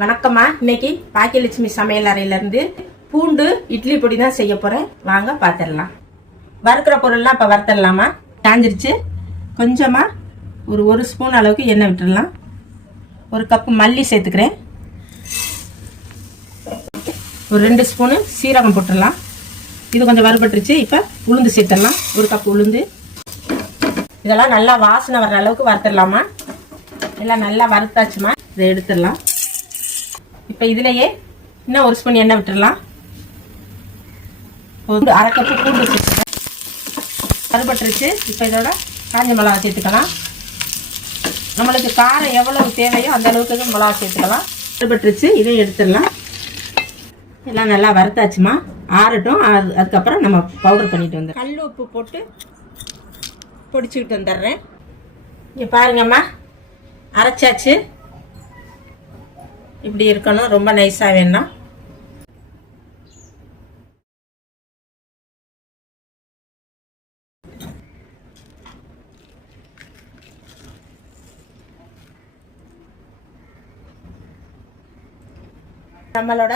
வணக்கம்மா. இன்னைக்கு பாக்கியலட்சுமி சமையல் அறையிலேருந்து பூண்டு இட்லி பொடி தான் செய்ய போகிறேன். வாங்க பார்த்துடலாம். வறுக்கிற பொருள்லாம் இப்போ வறுத்துடலாமா. காஞ்சிருச்சு. கொஞ்சமாக ஒரு ஸ்பூன் அளவுக்கு எண்ணெய் விட்டுடலாம். ஒரு கப்பு மல்லி சேர்த்துக்கிறேன். ஒரு 2 ஸ்பூனு சீரகம் போட்டுடலாம். இது கொஞ்சம் வறுபட்டுருச்சு. இப்போ உளுந்து சேர்த்துடலாம். ஒரு கப்பு உளுந்து. இதெல்லாம் நல்லா வாசனை வர்ற அளவுக்கு வறுத்துடலாமா. எல்லாம் நல்லா வறுத்தாச்சுமா. இதை எடுத்துடலாம். இப்போ இதுலேயே இன்னும் 1 ஸ்பூன் எண்ணெய் விட்டுடலாம். அரை கப்பு பூண்டு சேர்த்துக்கலாம். வறுபட்டுருச்சு. இப்போ இதோட காஞ்ச மிளகா சேர்த்துக்கலாம். நம்மளுக்கு காரம் எவ்வளவு தேவையோ அந்த அளவுக்கு மிளகா சேர்த்துக்கலாம். வறுபட்டுருச்சு. இதையும் எடுத்துடலாம். எல்லாம் நல்லா வறுத்தாச்சுமா. ஆறட்டும். அதுக்கப்புறம் நம்ம பவுடர் பண்ணிட்டு வந்துடுறோம். கல் உப்பு போட்டு பொடிச்சுக்கிட்டு வந்துடுறேன். இங்கே பாருங்கம்மா, அரைச்சாச்சு. இப்படி இருக்கணும். ரொம்ப நைஸாக வேணும். நம்மளோட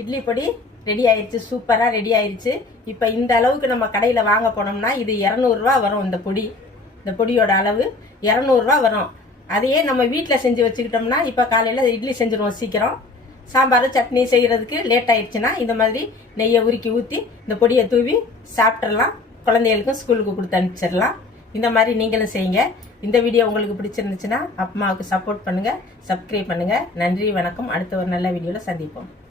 இட்லி பொடி ரெடி ஆயிடுச்சு. சூப்பராக ரெடி ஆயிடுச்சு. இப்போ இந்த அளவுக்கு நம்ம கடையில் வாங்க போனோம்னா இது 200 ரூபா வரும். இந்த பொடியோட அளவு 200 ரூபா வரும். அதையே நம்ம வீட்டில் செஞ்சு வச்சுக்கிட்டோம்னா இப்போ காலையில் இட்லி செஞ்சுருவோம் சீக்கிரம். சாம்பார் சட்னி செய்கிறதுக்கு லேட் ஆயிடுச்சுன்னா இந்த மாதிரி நெய்யை உருக்கி ஊற்றி இந்த பொடியை தூவி சாப்பிட்றலாம். குழந்தைகளுக்கும் ஸ்கூலுக்கு கொடுத்து அனுப்பிச்சிடலாம். இந்த மாதிரி நீங்களும் செய்யுங்க. இந்த வீடியோ உங்களுக்கு பிடிச்சிருந்துச்சுன்னா அம்மாவுக்கு சப்போர்ட் பண்ணுங்கள், சப்ஸ்கிரைப் பண்ணுங்கள். நன்றி, வணக்கம். அடுத்த ஒரு நல்ல வீடியோவில் சந்திப்போம்.